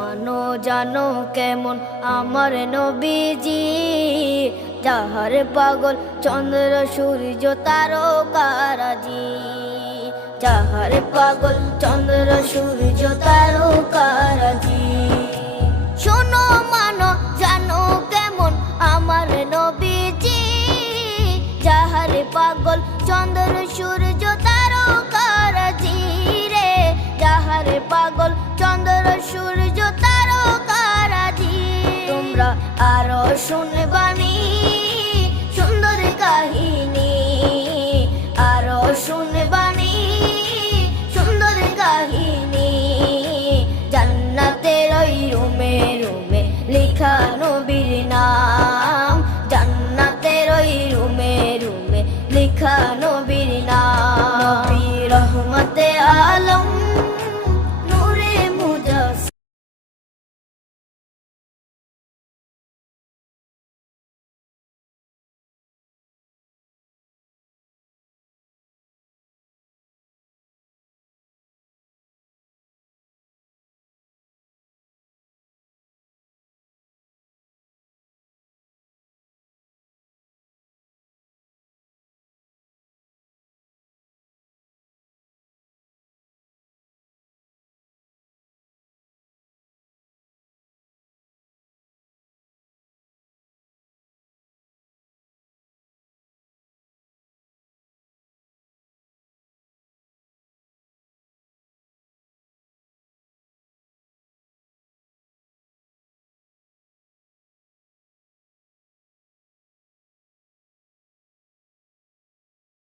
মানো জানো কেমন আমার নবীজি, যাহার পাগল চন্দ্র সূর্য তারকারাজি, যাহার পাগল চন্দ্র সূর্য তারকারাজি। শোনো মানো জানো কেমন আমার নবীজি, যাহার পাগল চন্দ্র সূর্য তারকারাজি রে, যাহার পাগল চন্দ্র সূর্য তারকারাজি। তোমরা আরো শুনে